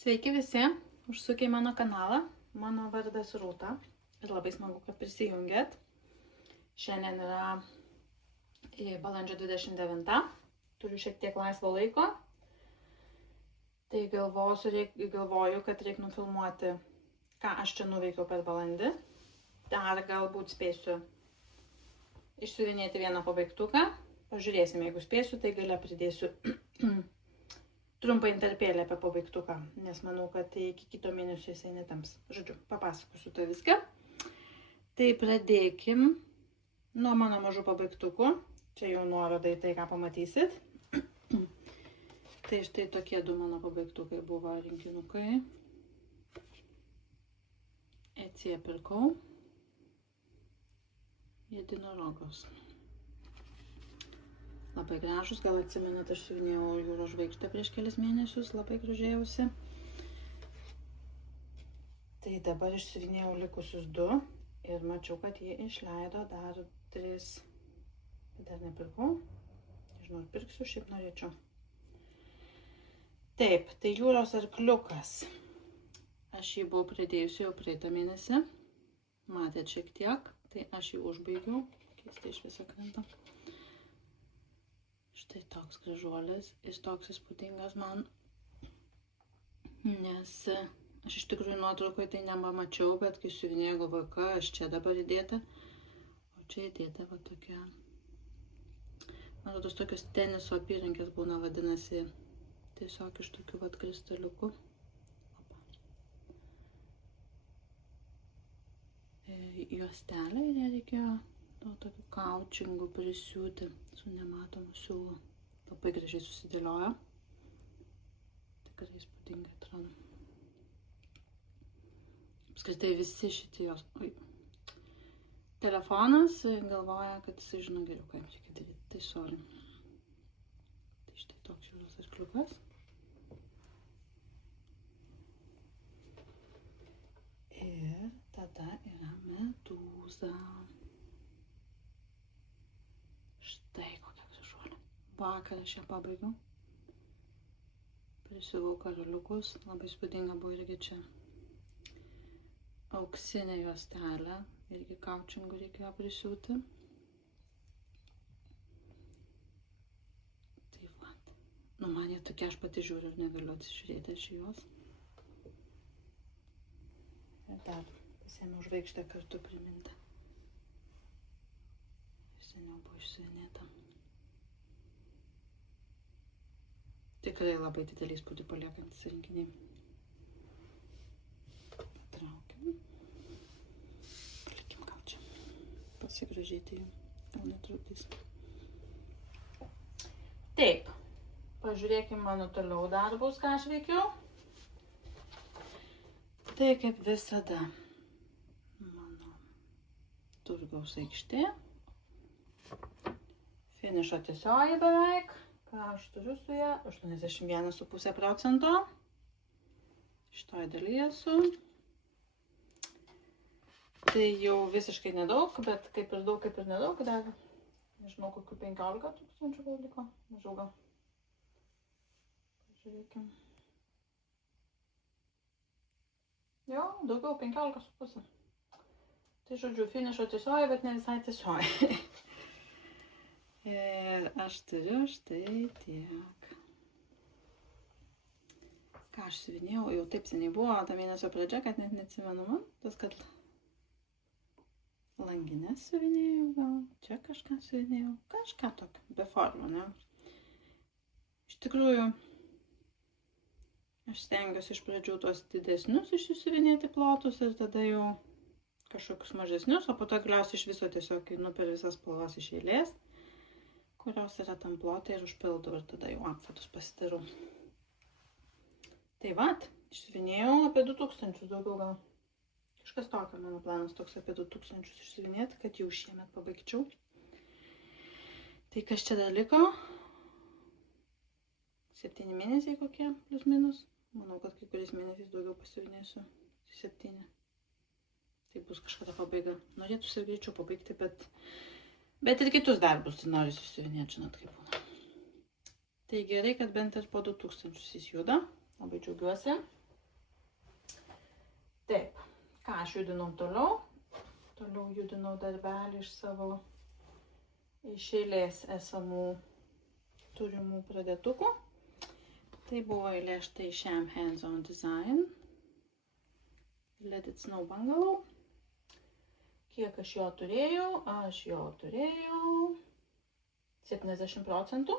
Sveiki visi, užsukę į mano kanalą. Mano vardas Rūta ir labai smagu, kad prisijungėt. Šiandien yra balandžio 29. Turiu šiek tiek laisvo laiko. Tai galvoju, kad reikia nufilmuoti, ką aš čia nuveikiau per balandį. Dar galbūt spėsiu išsiuvinėti vieną pabaigtuką. Pažiūrėsime, jeigu spėsiu, tai gale pridėsiu trumpą interpėlę apie pabaigtuką, nes manau, kad iki kito mėnesio jisai netamps. Žodžiu, papasakosiu to viską. Tai pradėkim nuo mano mažų pabaigtukų. Čia jau nuoroda į tai, ką pamatysit. Tai štai tokie du mano pabaigtukai buvo rinkinukai. Etsy pirkau. Jedinorogus. Labai gražus, gal atsimenat, aš siuvinėjau jūros žvaigždę prieš kelis mėnesius, labai gražėjausi. Tai dabar išsiuvinėjau likusius du ir mačiau, kad jie išleido dar 3. Dar nepirkau. Nežinau, ar pirksiu, šiaip norėčiau. Taip, tai jūros arkliukas. Aš jį buvau pridėjusi jau praeitą mėnesį. Matėt šiek tiek, tai aš jį užbaigiau. Keistai iš viso krenta. Štai toks gražuolis, jis toks įspūdingas man, nes aš iš tikrųjų nuotraukoje tai nepamačiau, bet kai siuvinėjau, galvoju, kas čia dabar įdėta, o čia įdėta va tokia, man rodos tokios teniso apyrankės būna, vadinasi, tiesiog iš tokių vat kristaliukų. Juostelę ir ją reikėjo tokiu kaučingu prisiūti su nematomu siūlu. Labai gražiai susidėliojo. Tikrai įspūdingai atrodo. Apskritai visi šitie jos... Telefonas galvoja, kad jisai žino geriau, kaip reikia daryti. Tai sorry. Tai štai toks jūros arkliukas. Ir tada yra medūza. Štai kokia gražuolė. Vakar aš ją pabaigiau. Prisiuvau karoliukus. Labai įspūdinga buvo irgi čia auksinė juostelė. Irgi kaučingų reikėjo prisiūti. Tai va. Nu, man jie tokie, aš pati žiūriu ir negaliu atsižiūrėti iš juos. Ir dar pasiėmiau žvaigždę kartu primintą. Seniau buvo išsiuvinėta. Tikrai labai didelį įspūdį paliekantis rinkiniai. Patraukiam. Palikim gal čia. Pasigražyti jų. Gal netrukdys. Taip. Pažiūrėkim mano toliau darbus, ką aš veikiu. Tai kaip visada. Mano turgaus aikštė. Finišo tiesioji beveik. Ką aš turiu su ją? 81,5%. Šitoje dalyje esu. Tai jau visiškai nedaug, bet kaip ir daug, kaip ir nedaug. Dar, nežinau, kokių 15 000 gal liko. Mažiau gal. Pažiūrėkim. Jo, daugiau 15,5. Tai žodžiu, finišo tiesioji, bet ne visai tiesioji. Ir aš turiu štai tiek. Ką aš siuvinėjau, jau taip seniai buvo, ta mėnesio pradžia, kad net neatsimenu man. Tas, kad langinės siuvinėjau, gal čia kažką siuvinėjau. Kažką tokio, be formų, ne? Iš tikrųjų, aš stengiuosi iš pradžių tuos didesnius išsiuvinėti plotus ir tada jau kažkokius mažesnius, o po to galiausiai iš viso tiesiog einu per visas spalvas iš eilės, kurios yra tam plotai ir užpildau ir tada jau apvatus pasidarau. Tai vat, išsiuvinėjau apie 2000 daugiau gal. Kažkas tokio, mano planas toks apie 2000 išsiuvinėti, kad jau šiemet pabaigčiau. Tai kas čia dar liko? 7 mėnesiai kokie, plus minus. Manau, kad kai kuriais mėnesiais daugiau pasiuvinėsiu. 7. Tai bus kažkada pabaiga. Norėtųsi greičiau pabaigti, bet ir kitus darbus noriu susiuvinėti, žinot, kaip būna. Tai gerai, kad bent ir po 2000 jis juda. Labai džiaugiuosi. Taip, ką aš judinau toliau? Toliau judinau darbelį iš savo iš eilės esamų turimų pradėtukų. Tai buvo įlėšta į šiam Hands-on Design Let It Snow Bungalow. Kiek aš jo turėjau? Aš jo turėjau 70%.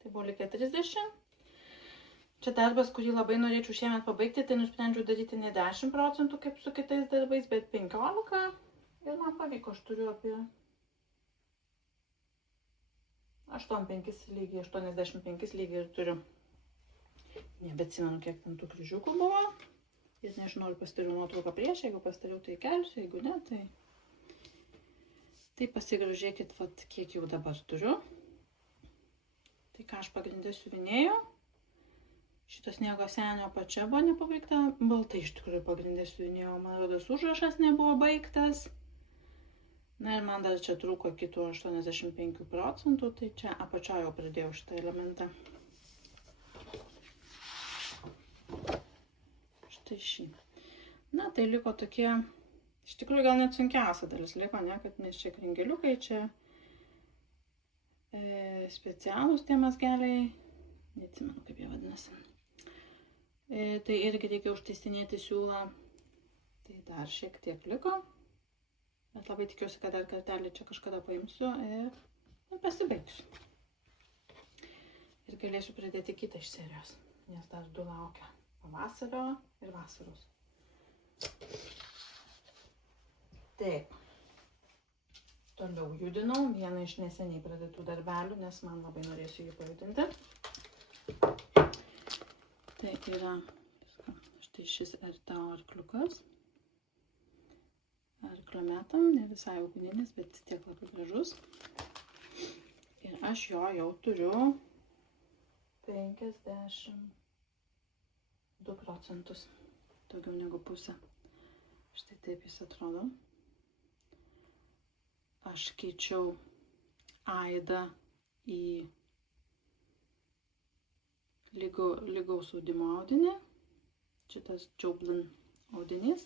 Tai buvo likę 30%. Čia darbas, kurį labai norėčiau šiemet pabaigti, tai nusprendžiau daryti ne 10% kaip su kitais darbais, bet 15%. Ir man pavyko, aš turiu apie 85 lygiai ir turiu. Nebeatsimenu, kiek ten tų kryžiukų buvo. Ir nežinau, ar pasidariau nuotrauką prieš, jeigu pasidariau, tai kelsiu, jeigu ne, tai pasigrožėkit, vat, kiek jau dabar turiu. Tai ką aš pagrindė siuvinėjau. Šito sniego senio apačia buvo nepabaigta, baltai iš tikrųjų pagrindė siuvinėjau, man rodos užrašas nebuvo baigtas. Na ir man dar čia trūko kitų 85%, tai čia apačia jau pradėjau šitą elementą. Štai šį. Na, tai liko tokie, iš tikrųjų gal net sunkiausia dalis liko, ne, kad nes čia kringeliukai, čia specialūs tie mazgeliai, neatsimenu kaip jie vadinasi. Tai irgi reikia užtaisinėti siūlą, tai dar šiek tiek liko, bet labai tikiuosi, kad dar kartelį čia kažkada paimsiu ir pasibaigsiu. Ir galėsiu pradėti kitą iš serijos, nes dar 2 laukia. Pavasario ir vasaros. Taip. Toliau judinau vieną iš neseniai pradėtų darbelių, nes man labai norėsiu jį pajudinti. Tai yra štai šis Arteo arkliukas. Arklio metam, ne visai ugninis, bet vis tiek labai gražus. Ir aš jo jau turiu 52%, daugiau negu pusę. Štai taip jis atrodo. Aš keičiau aidą į lygaus audimo audinį. Šitas Joplin audinys.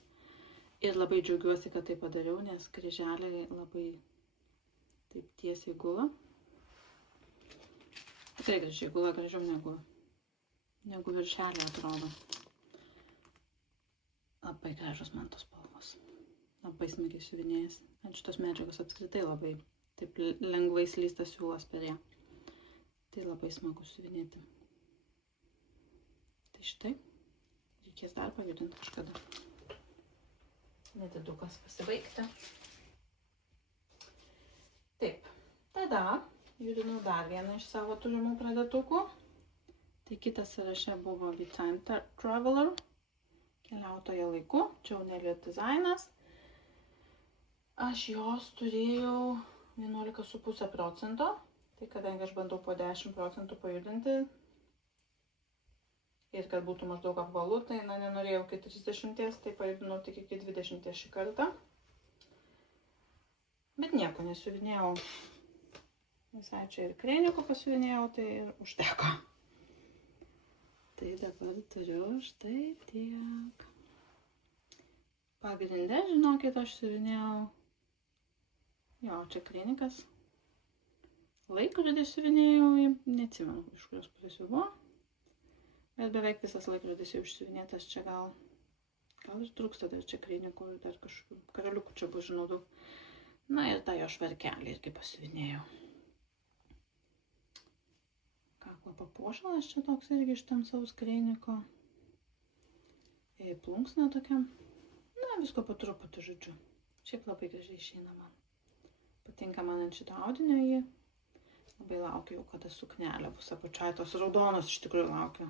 Ir labai džiaugiuosi, kad tai padariau, nes kryželiai labai taip tiesiai gula. Tikrai gražiai gula, gražiau negu viršelė atrodo. Labai gražus man tos spalvos. Labai smagiai siuvinėjas. Ant šitos medžiagos apskritai labai taip lengvai slysta siūlas per ją. Tai labai smagu siuvinėti. Tai štai. Reikės dar pajudinti kažkada. Nedidukas pasibaigti. Taip. Tada judinau dar vieną iš savo turimų pradėtukų. Tai kitas sąraše buvo The Time Traveler, keliautojo laiku, čia jau Elliot dizainas. Aš jos turėjau 11,5%, tai kadangi aš bandau po 10% pajudinti ir kad būtų maždaug apvalu, tai nenorėjau iki 30, tai pajudinau tik iki 20 šį kartą. Bet nieko nesiuvinėjau. Visai čia ir krėniukų pasiuvinėjau, tai ir užteko. Tai dabar turiu štai tiek. Pagrinde, žinokit, aš siuvinėjau. Jo, čia krėnikas. Laikrodį siuvinėjau, neatsimenu, iš kurios pusės jau buvo. Bet beveik visas laikrodis jau išsiuvinėtas, čia gal ir trūksta dar čia krėnikų ir dar kažkokių karaliukų čia bus, žinau, daug. Na ir tą jo švarkelį irgi pasiuvinėjau. Kaklo papuošalas čia toks irgi iš tamsaus krėniko. Plunksna tokia. Na, visko po truputį, žodžiu. Šiaip labai gražiai išeina man. Patinka man ant šito audinio jį. Labai laukiu jau, kada suknelė bus apačiai. Tos raudonos iš tikrųjų laukiu.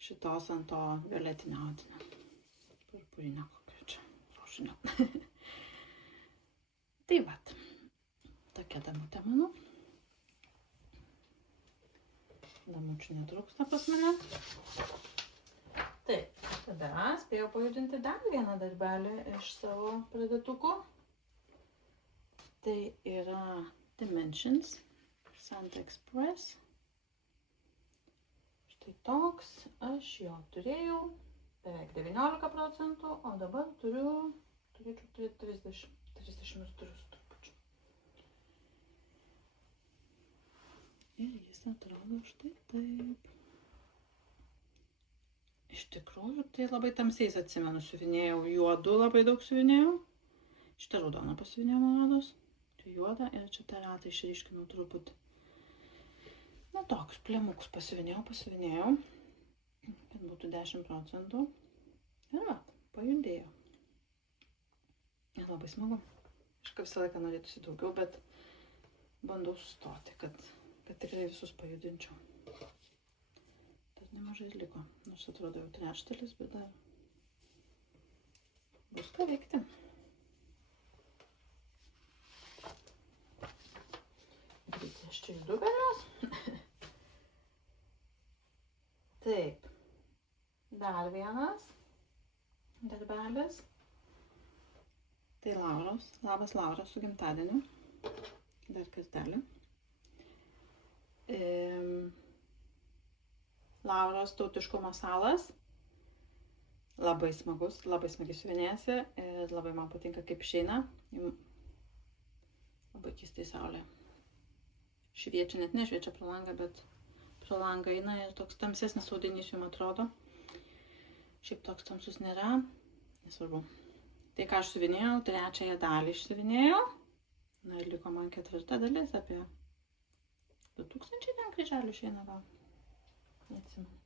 Šitos ant to violetinio audinio. Purpurinio kokio čia. Rožinio. Tai vat. Tokia damutė mano. Damučių netrūksta pas mane. Taip, tada spėjau pajudinti dar vieną darbelį iš savo pradėtukų. Tai yra Dimensions Santa Express. Štai toks, aš jo turėjau beveik 19%, o dabar turėčiau turėti 30 ir turiu su trupučiu. Ir jis atrodo štai taip. Iš tikrųjų, tai labai tamsiais atsimenu siuvinėjau, juodu labai daug siuvinėjau. Šitą raudoną pasiuvinėjau, man rodos. Čia juoda ir čia tą ratą išryškinau truputį. Na, toks plemukus pasiuvinėjau, kad būtų 10%. Ir va, pajudėjo. Ir labai smagu. Aš visą laiką norėtųsi daugiau, bet bandau sustoti, kad tikrai visus pajudinčiau. Tad nemažai liko. Nors atrodo jau trečdalis, bet dar bus ką veikti. Aš čia du galios. Taip. Dar vienas darbelis. Tai Lauros. Labas Laura, su gimtadieniu. Dar kartelį. Lauros tautiškumo salas. Labai smagus, labai smagiai siuvinėjasi ir labai man patinka kaip išeina. Labai keistai saulė. Šviečia, net nešviečia pro langą, bet pro langą eina ir toks tamsesnis audinys jums atrodo. Šiaip toks tamsus nėra, nesvarbu. Tai ką aš siuvinėjau, trečiąją dalį išsiuvinėjau. Na ir liko man ketvirta dalis, apie 2000 ten kryželių išeina gal. Neatsimenu.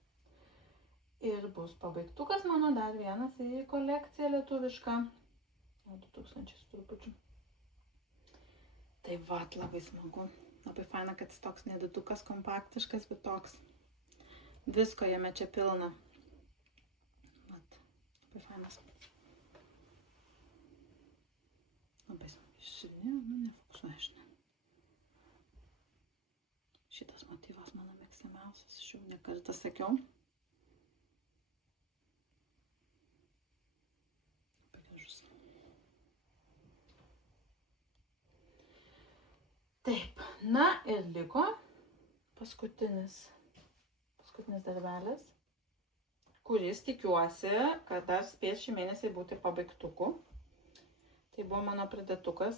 Ir bus pabaigtukas mano dar vienas į kolekciją lietuvišką. O 2000 trupučių. Tai vat, labai smagu. Labai faina, kad jis toks nedidukas, kompaktiškas, bet toks. Visko jame čia pilna. Vat, labai fainas. Labai išsiuvinėjau, nefokusuoju, žinai. Šitas motyvas mano mėgstamiausias, aš jau ne kartą sakiau. Labai gražus. Taip, na ir liko paskutinis darbelis, kuris tikiuosi, kad dar spės šį mėnesį būti pabaigtuku. Tai buvo mano pridėtukas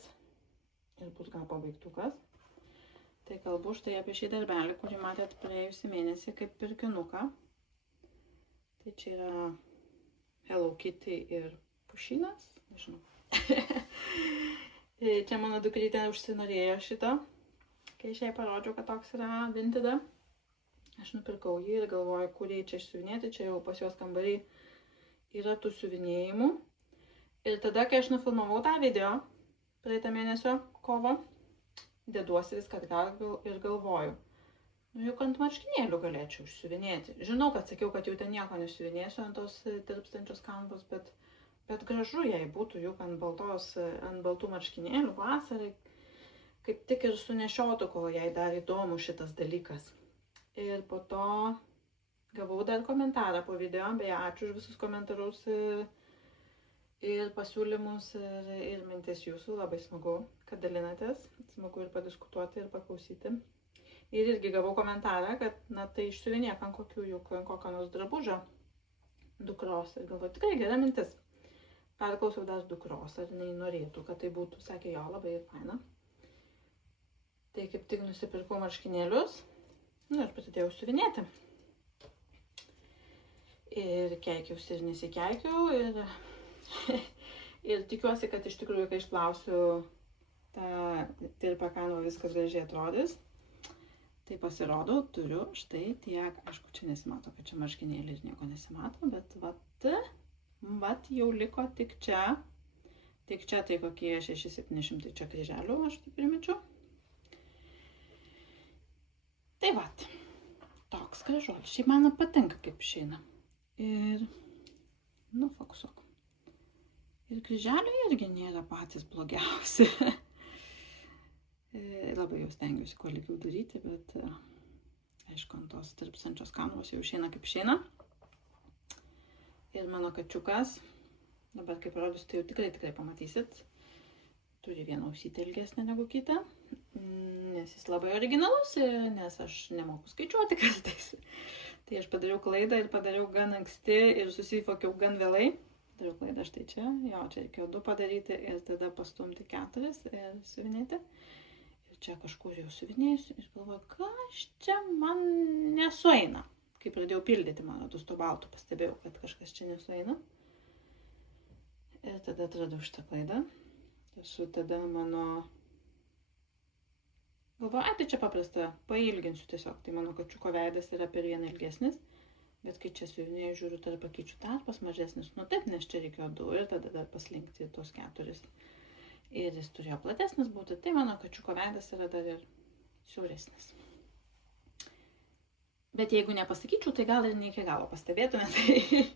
ir bus gal pabaigtukas. Tai kalbu štai apie šį darbelį, kurį matėt praėjusį mėnesį kaip pirkinuką. Tai čia yra Hello Kitty ir pušynas, nežinau. Čia mano dukrytė užsinorėjo šito, kai aš jai parodžiau, kad toks yra Vinted. Aš nupirkau jį ir galvoju, kurį čia išsiuvinėti, čia jau pas jos kambariai yra tų siuvinėjimų. Ir tada, kai aš nufilmavau tą video, praeitą mėnesio kovo, deduosi viską atgal ir galvoju, nu juk ant marškinėlių galėčiau išsiuvinėti. Žinau, kad sakiau, kad jau ten nieko nesiuvinėsiu ant tos tirpstančios kanvos, bet gražu jai būtų juk ant baltų marškinėlių vasarai, kaip tik ir sunešiotų, kol jai dar įdomu šitas dalykas. Ir po to gavau dar komentarą po video, beje, ačiū už visus komentarus ir pasiūlymus ir mintis jūsų, labai smagu, kad dalinatės, smagu ir padiskutuoti ir paklausyti. Ir irgi gavau komentarą, kad na tai išsiuvinėk ant kokio nors drabužio dukros ir galvoju, tikrai gera mintis. Perklausiau dar dukros, ar jinai norėtų, kad tai būtų, sakė jo, labai faina. Tai kaip tik nusipirkau marškinėlius, ir pradėjau siuvinėti. Ir keikiausi ir nesikeikiau, ir tikiuosi, kad iš tikrųjų, kai išplausiu tą tirpą kanvą, viskas gražiai atrodys. Tai pasirodo, turiu štai tiek, aišku, čia nesimato, kad čia marškinėlį ir nieko nesimato, bet vat jau liko tik čia tai kokie 600-700 čia kryželių, aš taip primečiau. Tai vat, toks gražuolis, šiaip man patinka kaip išeina. Ir, fokusuok. Ir kryželiai irgi nėra patys blogiausi. Labai jau stengiuosi kuo lygiau daryti, bet aišku, ant tos tirpstančios kanvos jau išeina kaip išeina. Ir mano kačiukas, dabar kaip parodys, tai jau tikrai pamatysit, turi vieną ausytę ilgesnę negu kitą, nes jis labai originalus, nes aš nemoku skaičiuoti kartais. Tai aš padariau klaidą ir padariau gan anksti ir susifokiau gan vėlai. Dariau klaidą štai čia, jo, čia reikėjo 2 padaryti ir tada pastumti 4 ir siuvinėti. Ir čia kažkur jau siuvinėjusiu ir galvoju, kas čia man nesueina. Kai pradėjau pildyti, man rodos, to baltų pastebėjau, kad kažkas čia nesueina. Ir tada atradau šitą klaidą. Ir tada mano... Galvoju, tai čia paprasta, pailginsiu tiesiog, tai mano kačiuko veidas yra per vieną ilgesnis, bet kai čia siuvinėjau, žiūriu, tarp akyčių tarpas mažesnis, nu taip, nes čia reikėjo 2 ir tada dar paslinkti tos 4. Ir jis turėjo platesnis būti, tai mano kačiuko veidas yra dar ir siauresnis. Bet jeigu nepasakyčiau, tai gal ir ne iki galo pastebėtume, tai...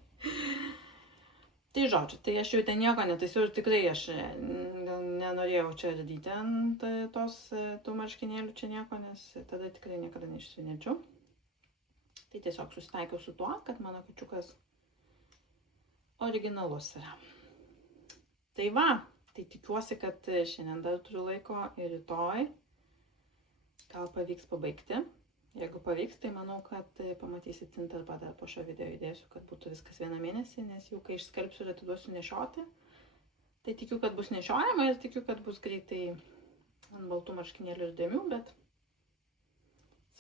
Tai žodžiu, tai aš jau ten nieko netaisiau ir tikrai aš nenorėjau čia ardyti ant tų marškinėlių čia nieko, nes tada tikrai niekada neišsivinėčiau. Tai tiesiog susitaikiau su tuo, kad mano kačiukas originalus yra. Tai va, tai tikiuosi, kad šiandien dar turiu laiko ir rytoj gal pavyks pabaigti. Jeigu pavyks, tai manau, kad pamatysit intarpą dar po šio video įdėsiu, kad būtų viskas 1 mėnesį, nes jau kai išskalbsiu ir atiduosiu nešioti, tai tikiu, kad bus nešiojama ir tikiu, kad bus greitai ant baltų marškinėlių ir dėmių, bet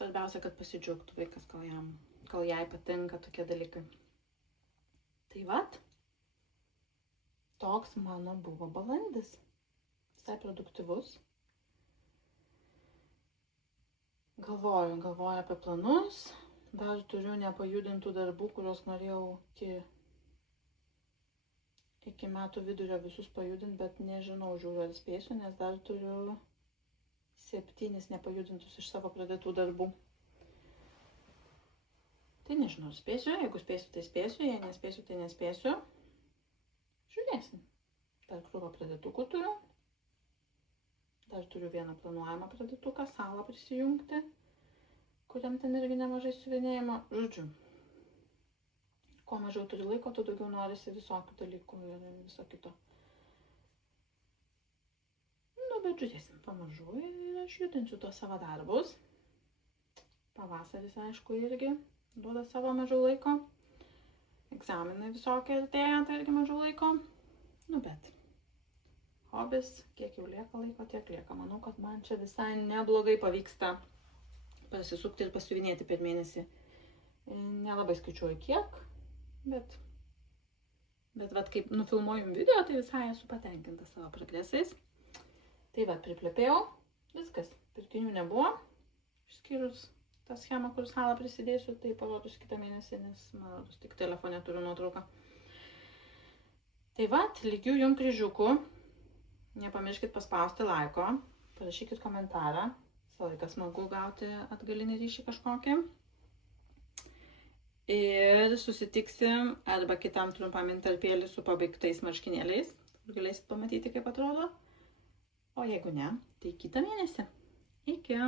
svarbiausia, kad pasidžiaugtų vaikas, kol jai patinka tokie dalykai. Tai vat, toks mano buvo balandis, visai produktyvus. Galvoju apie planus, dar turiu nepajudintų darbų, kuriuos norėjau iki metų vidurio visus pajudinti, bet nežinau, žiūriu ar spėsiu, nes dar turiu 7 nepajudintus iš savo pradėtų darbų. Tai nežinau, ar spėsiu, jeigu spėsiu, tai spėsiu, jei nespėsiu, tai nespėsiu. Žiūrėsim. Dar krūvą pradėtukų turiu. Dar turiu vieną planuojamą pradėtuką, salą prisijungti, kuriam ten irgi nemažai siuvinėjimo. Žodžiu, kuo mažiau turi laiko, tuo daugiau norisi visokių dalykų ir viso kito. Nu, bet žiūrėsim pamažu ir aš judinsiu tuos savo darbus. Pavasaris, aišku, irgi duoda savo mažiau laiko. Egzaminai visokie artėja, tai irgi mažiau laiko. Nu, bet... Hobis, kiek jau lieka laiko, tiek lieka. Manau, kad man čia visai neblogai pavyksta pasisukti ir pasiuvinėti per mėnesį. Nelabai skaičiuoju kiek, bet vat kaip nufilmuoju video, tai visai esu patenkinta savo progresais. Tai vat priplėpėjau, viskas, pirkinių nebuvo, išskyrus tą schemą, kur salą prisidėsiu, tai parodysiu kitą mėnesį, nes man tik telefone turiu nuotrauką. Tai vat, lygių jum kryžiukų. Nepamirškit paspausti laiko, parašykit komentarą, visą laiką smagu gauti atgalinį ryšį kažkokį. Ir susitiksim arba kitam trumpam intarpėlį su pabaigtais marškinėliais, kur galėsit pamatyti, kaip atrodo. O jeigu ne, tai kitą mėnesį. Iki!